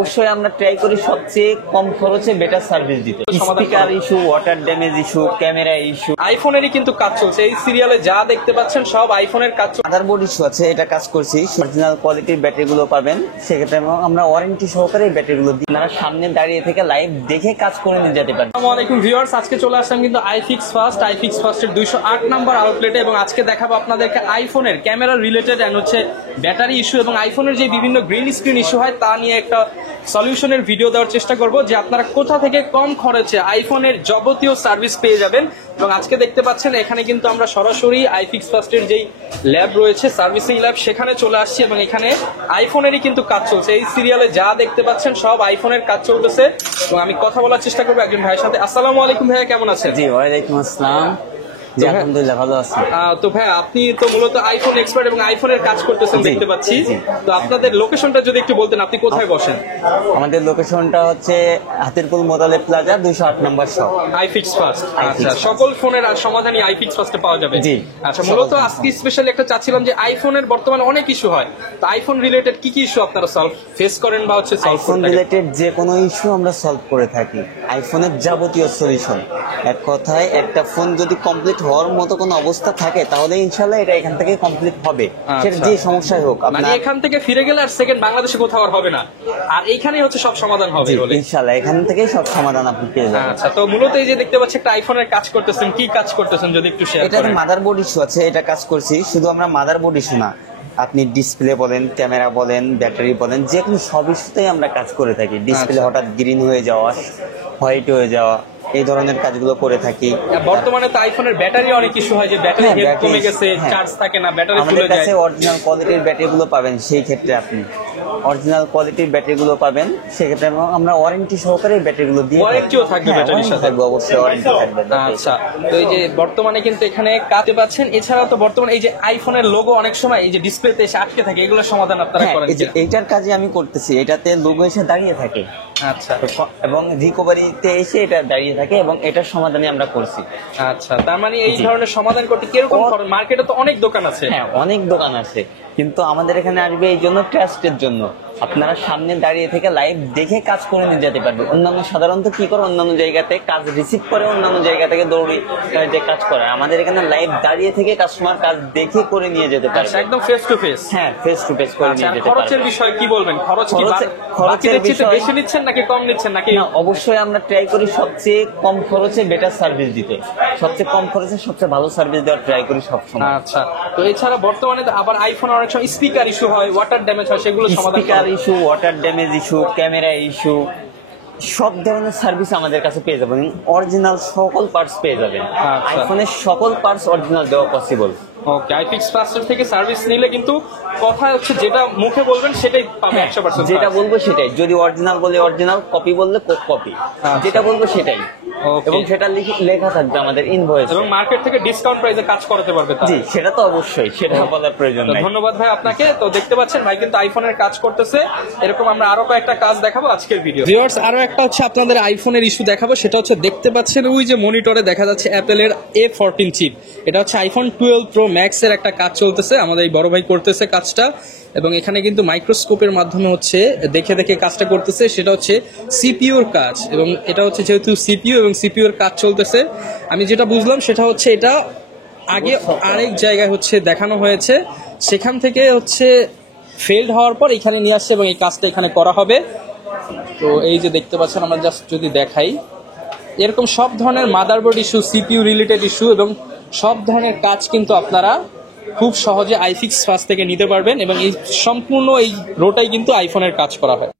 অবশ্যই আমরা ট্রাই করি সবচেয়ে কম খরচে বেটার সার্ভিস দিতে। Speaker issue, water damage issue, camera issue, আইফোনেরই কিন্তু কাজ চলছে। এই সিরিয়ালে যা দেখতে পাচ্ছেন সব আইফোনের কাজ চলছে। মাদারবোর্ড ইস্যু আছে, এটা কাজ করছি। অরিজিনাল কোয়ালিটির ব্যাটারি গুলো পাবেন সেক্ষেত্রে, এবং আমরা ওয়ারেন্টি সহকারে এই ব্যাটারি গুলো দিই। আপনারা সামনে দাঁড়িয়ে থেকে লাইভ দেখে কাজ করে নিয়ে যেতে পারেন। আসসালামু আলাইকুম ভিউয়ার্স, আজকে চলে আসলাম কিন্তু আইফিক্স ফার্স্টের 208 নাম্বার আউটলেটে, এবং আজকে দেখাবো আপনাদেরকে আইফোনের ক্যামেরা রিলেটেড এন্ড হচ্ছে ব্যাটারি ইস্যু এবং আইফোনের যে বিভিন্ন গ্রিন স্ক্রিন ইস্যু হয় তা নিয়ে একটা সলিউশনের ভিডিও দেওয়ার চেষ্টা করব, যে আপনারা কোথা থেকে কম খরচে আইফোনের যাবতীয় সার্ভিস পেয়ে যাবেন। এবং আজকে দেখতে পাচ্ছেন এখানে কিন্তু আমরা সরাসরি আইফিক্স ফার্স্টের যেই ল্যাব রয়েছে, সার্ভিসিং ল্যাব, সেখানে চলে আসছি এবং এখানে আইফোনেরই কিন্তু কাজ চলছে। এই সিরিয়ালে যা দেখতে পাচ্ছেন সব আইফোনের কাজ চলতেছে এবং আমি কথা বলার চেষ্টা করবো একজন ভাইয়ের সাথে। আসসালামু আলাইকুম ভাইয়া, কেমন আছেন? জি ওয়ালাইকুম আসসালাম। জি আলহামদুলিল্লাহ ভালো আছি। তো ভাই, আপনি তো মূলত আইফোন এক্সপার্ট এবং আইফোনের কাজ করতেছেন দেখতে পাচ্ছি। তো আপনাদের লোকেশনটা যদি একটু বলতেন, আপনি কোথায় বসেন? আমাদের লোকেশনটা হচ্ছে হাতিরপুল মোতালেব প্লাজা 208 নম্বর শপ, আইফিক্স ফার্স্ট। আচ্ছা, সকল ফোনের আর সমাধানই আইফিক্স ফার্স্টে পাওয়া যাবে। জি। আচ্ছা, মূলত আজকে স্পেশালি একটা চাচ্ছিলাম যে আইফোনের বর্তমানে অনেক ইস্যু হয়, তো আইফোন রিলেটেড কি কি ইস্যু আপনারা সলভ ফেস করেন বা হচ্ছে আইফোন রিলেটেড যে কোনো ইস্যু আমরা সলভ করে থাকি। আইফোনের যাবতীয় সলিউশন, এক কথায় একটা ফোন যদি কমপ্লিট হওয়ার মতো কোনো অবস্থা থাকে তাহলে ইনশাআল্লাহ এটা এখান থেকে কমপ্লিট হবে। সেটা যে সমস্যাই হোক, মানে এখান থেকে ফিরে গেলে আর সেকেন্ড বাংলাদেশে কোথাও আর হবে না, আর এইখানেই হচ্ছে সব সমাধান হবে বলে ইনশাআল্লাহ এখান থেকেই সব সমাধান আপনি পেয়ে যাবেন। আচ্ছা, তো মূলত এই যে দেখতে পাচ্ছি একটা আইফোনের কাজ করতেছেন, কি কাজ করতেছেন যদি একটু শেয়ার করেন? এটা মাদারবোর্ড ইস্যু আছে, এটা কাজ করছি। শুধু আমরা মাদারবোর্ড ইস্যু না, আপনি ডিসপ্লে বলেন, ক্যামেরা বলেন, ব্যাটারি বলেন, যে কোনো সব ইস্যুতেই আমরা কাজ করে থাকি। ডিসপ্লে হঠাৎ গ্রিন হয়ে যাওয়া, হোয়াইট হয়ে যাওয়া, এই ধরনের কাজগুলো করে থাকি। বর্তমানে তো আইফোনের ব্যাটারি অনেক ইস্যু হয়, যে ব্যাটারি হেলথ কমে গেছে, চার্জ থাকে না, ব্যাটারি ফুলে যায়। আমাদের কাছে অরিজিনাল কোয়ালিটির ব্যাটারিগুলো পাবেন, সেই ক্ষেত্রে আপনি অরিজিনাল কোয়ালিটির ব্যাটারিগুলো পাবেন সেক্ষেত্রে, এবং আমরা ওয়ারেন্টি সহকারে ব্যাটারিগুলো দিয়ে ওয়ারেন্টিও থাকবে ব্যাটারির সাথে? অবশ্যই ওয়ারেন্টি থাকবে। আচ্ছা, তো এই যে বর্তমানে কিন্তু এখানে কাজে পাচ্ছেন। এছাড়াও তো বর্তমানে এই যে আইফোনের লোগো অনেক সময় এই যে ডিসপ্লেতে এসে আটকে থাকে, এগুলোর সমাধান আপনারা করেন? এইটার কাজে আমি করতেছি, এটাতে লোগো এসে দাঁড়িয়ে থাকে। আচ্ছা, এবং রিকভারিতে এসে এটা দাঁড়িয়ে থাকে এবং এটার সমাধানই আমরা করছি। আচ্ছা, তার মানে এই ধরনের সমাধান করতে কিরকম খরচ? মার্কেটে তো অনেক দোকান আছে। হ্যাঁ, অনেক দোকান আছে, কিন্তু আমাদের এখানে আসবে এই জন্য ট্রাস্টের জন্য। আপনারা সামনে দাঁড়িয়ে থেকে লাইভ দেখে কাজ করে নিয়ে যেতে পারবেন। অন্যান্য সাধারণত কি করে, অন্যান্য জায়গাতে কাজ রিসিভ করে, অন্যান্য জায়গা থেকে দৌড়ে কাজ করে। আমাদের এখানে লাইভ দাঁড়িয়ে থেকে কাস্টমার কাজ দেখে করে নিয়ে যেতে পারে, একদম ফেস টু ফেস। হ্যাঁ, ফেস টু ফেস করে নিয়ে যেতে পারে। খরচের বিষয় কি বলবেন? খরচের বিষয় বেশি নিচ্ছেন নাকি কম নিচ্ছেন নাকি? না, অবশ্যই আমরা ট্রাই করি সবচেয়ে কম খরচে বেটার সার্ভিস দিতে। সবচেয়ে কম খরচে সবচেয়ে ভালো সার্ভিস দেওয়ার ট্রাই করি সবসময়। আচ্ছা, তো এছাড়া বর্তমানে আবার আইফোনে অনেক সময় স্পিকার ইস্যু হয়, ওয়াটার ড্যামেজ হয়, সেগুলো সমাধান? Speaker issue, water damage issue, camera issue, সব ধরনের সার্ভিস আমাদের কাছে পেয়ে যাবেন। অরিজিনাল সকল পার্টস পেয়ে যাবেন। আইফোনের সকল পার্টস অরিজিনাল দেওয়া পসিবল। ওকে, আইফিক্স ফার্স্টের থেকে সার্ভিস নিলে কিন্তু কথা হচ্ছে যেটা মুখে বলবেন সেটাই পাবে 100%। যেটা বলবো সেটাই, যদি অরিজিনাল বলে অরিজিনাল, কপি বললে কপি, যেটা বলবো সেটাই, এবং সেটা লেখা থাকবে আমাদের ইনভয়েস। এবং মার্কেট থেকে ডিসকাউন্ট প্রাইসে কাজ করাতে পারবে। জি, সেটা তো অবশ্যই, সেটা বলার প্রয়োজন নাই। ধন্যবাদ ভাই আপনাকে। তো দেখতে পাচ্ছেন ভাই কিন্তু আইফোনের কাজ করতেছে। এরকম আমরা আরো কয়েকটা কাজ দেখাবো আজকের ভিডিও। ভিউয়ার্স, আরো একটা হচ্ছে আপনাদের আইফোনের ইস্যু দেখাবো, সেটা হচ্ছে দেখতে পাচ্ছেন ওই যে মনিটরে দেখা যাচ্ছে অ্যাপেলের A14 চিপ। এটা হচ্ছে আইফোন 12 প্রো ম্যাক্স এর একটা কাজ চলতেছে, আমাদের এই বড় ভাই করতেছে কাজটা, এবং এখানে কিন্তু মাইক্রোস্কোপের মাধ্যমে হচ্ছে দেখে দেখে কাজটা করতেছে। সেটা হচ্ছে সিপিইউর কাজ, এবং এটা হচ্ছে যেহেতু সিপিইউ এবং সিপিইউর কাজ চলতেছে, আমি যেটা বুঝলাম সেটা হচ্ছে এটা আগে আরেক জায়গায় হচ্ছে দেখানো হয়েছে, সেখান থেকে হচ্ছে ফেলড হওয়ার পর এখানে নিয়ে আসছে এবং এই কাজটা এখানে করা হবে। তো এই যে দেখতে পাচ্ছেন, আমরা জাস্ট যদি দেখাই, এরকম সব ধরনের motherboard issue, CPU related issue এবং সব ধরনের কাজ কিন্তু আপনারা খুব সহজে আইফিক্স ফার্স্ট থেকে নিতে পারবেন, এবং এই সম্পূর্ণ এই রোটাই কিন্তু আইফোনের কাজ করা হয়।